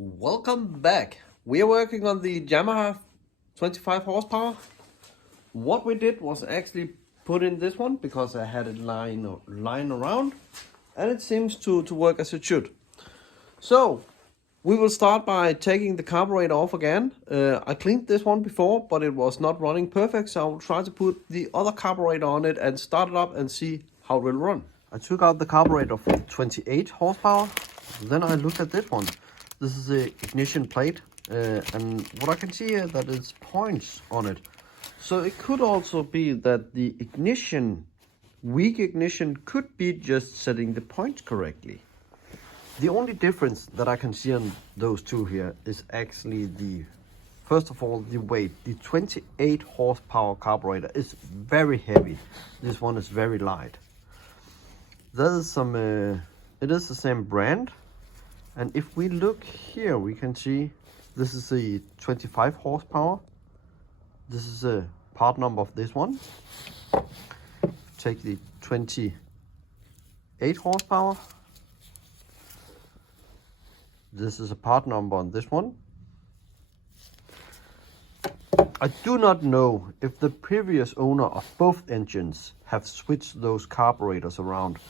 Welcome back. We are working on the Yamaha 25 horsepower. What we did was actually put in this one because I had it lying around and it seems to work as it should. So we will start by taking the carburetor off again. I cleaned this one before, but it was not running perfect, so I will try to put the other carburetor on it and start it up and see how it will run. I took out the carburetor for 28 horsepower. Then I looked at this one. This is the ignition plate, and what I can see here that it's points on it. So it could also be that the ignition, weak ignition, could be just setting the points correctly. The only difference that I can see on those two here is actually first of all, the weight. The 28 horsepower carburetor is very heavy. This one is very light. There is some, it is the same brand. And if we look here, we can see this is the 25 horsepower. This is a part number of this one. Take the 28 horsepower. This is a part number on this one. I do not know if the previous owner of both engines have switched those carburetors around.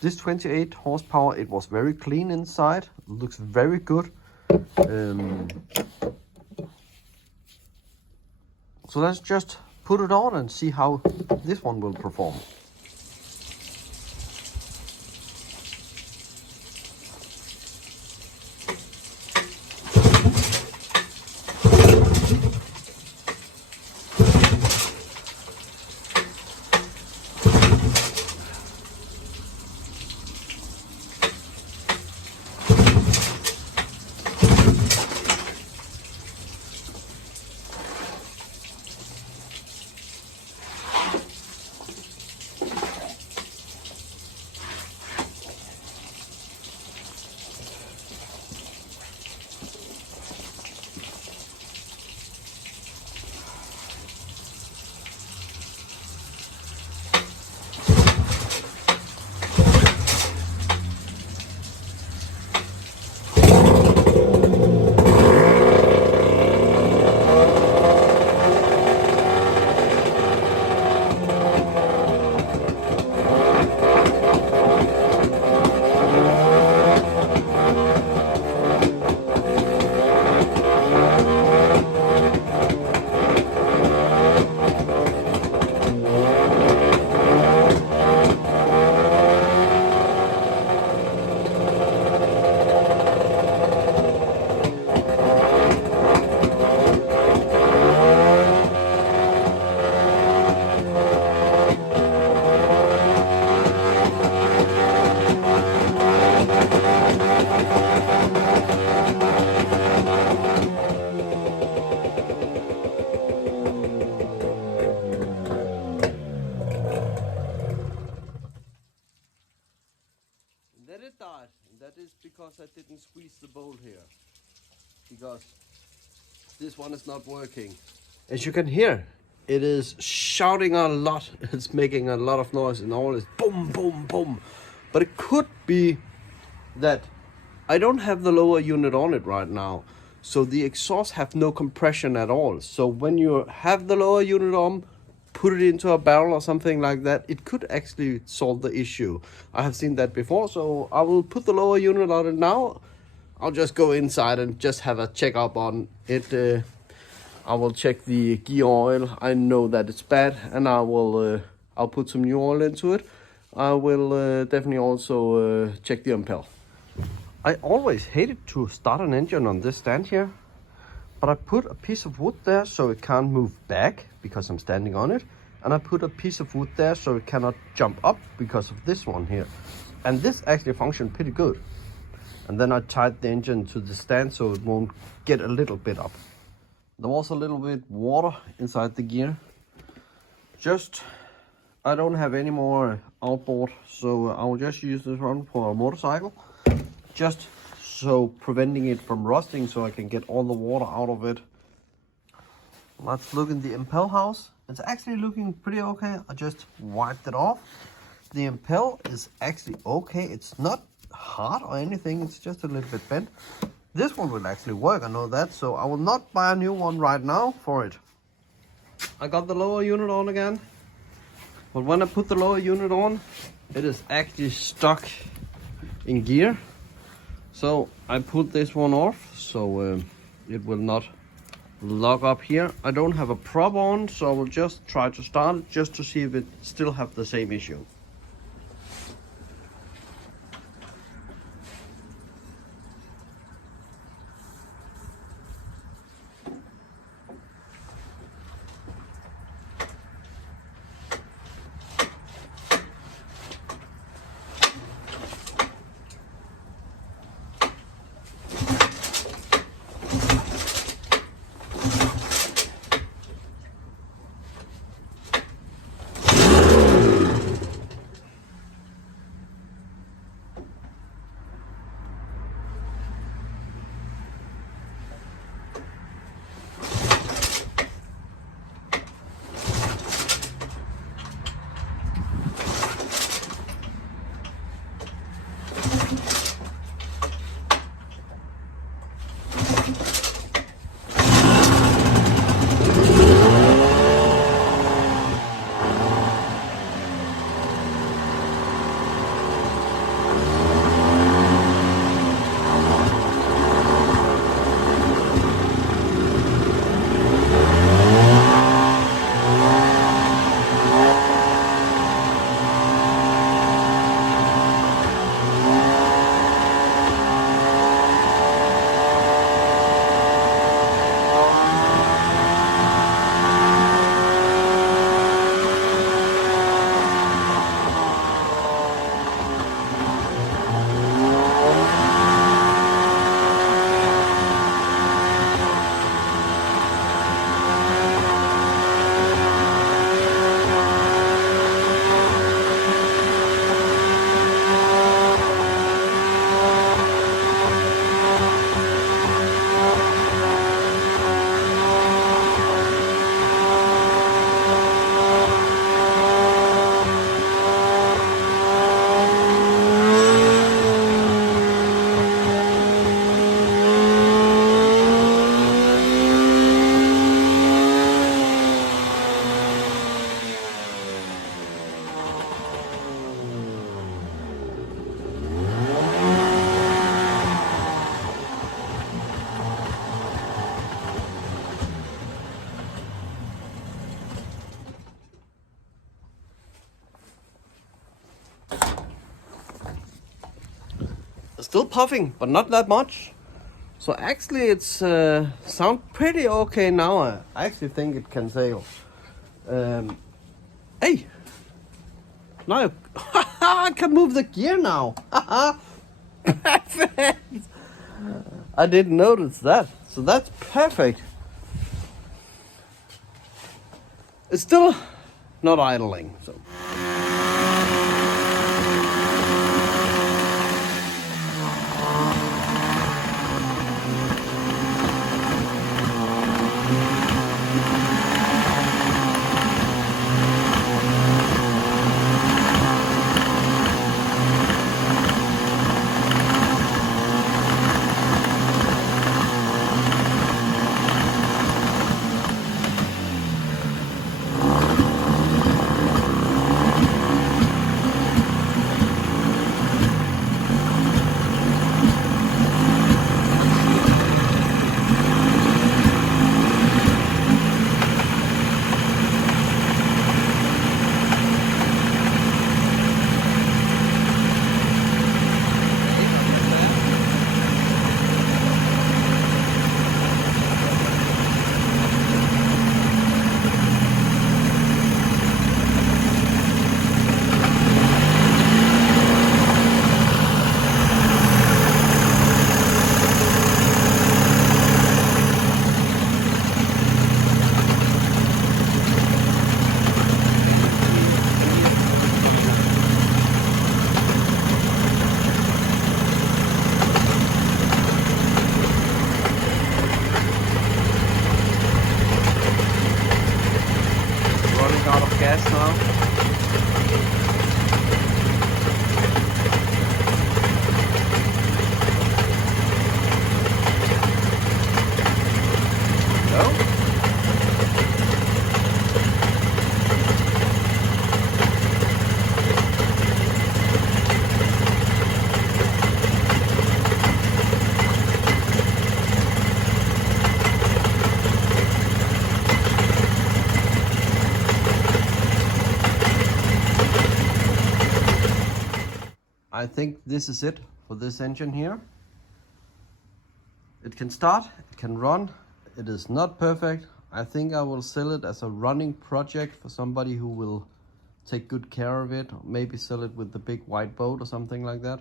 This 28 horsepower, it was very clean inside, looks very good. So let's just put it on and see how this one will perform. Then it died, and that is because I didn't squeeze the bolt here, because this one is not working. As you can hear, it is shouting a lot. It's making a lot of noise and all is boom, boom, boom. But it could be that I don't have the lower unit on it right now, so the exhaust have no compression at all. So when you have the lower unit on, put it into a barrel or something like that, it could actually solve the issue. I have seen that before, so I will put the lower unit on it now. I'll just go inside and just have a check up on it. I will check the gear oil. I know that it's bad, and I'll put some new oil into it. I will definitely also check the impeller. I always hated to start an engine on this stand here, but I put a piece of wood there so it can't move back because I'm standing on it. And I put a piece of wood there so it cannot jump up because of this one here. And this actually functioned pretty good. And then I tied the engine to the stand so it won't get a little bit up. There was a little bit water inside the gear. I don't have any more outboard, so I will just use this one for a motorcycle. Just so preventing it from rusting so I can get all the water out of it. Let's look in the impel house. It's actually looking pretty okay. I just wiped it off. The impel is actually okay. It's not hard or anything. It's just a little bit bent. This one will actually work, I know that, so I will not buy a new one right now for it. I got the lower unit on again, but when I put the lower unit on, it is actually stuck in gear. So I put this one off, so it will not lock up here. I don't have a prop on, so I will just try to start it just to see if it still have the same issue. Still puffing, but not that much. So actually it's sound pretty okay now. I actually think it can sail. Hey! Now I can move the gear now. Perfect! I didn't notice that. So that's perfect. It's still not idling, so. I think this is it for this engine here. It can start, it can run. It is not perfect. I think I will sell it as a running project for somebody who will take good care of it. Maybe sell it with the big white boat or something like that.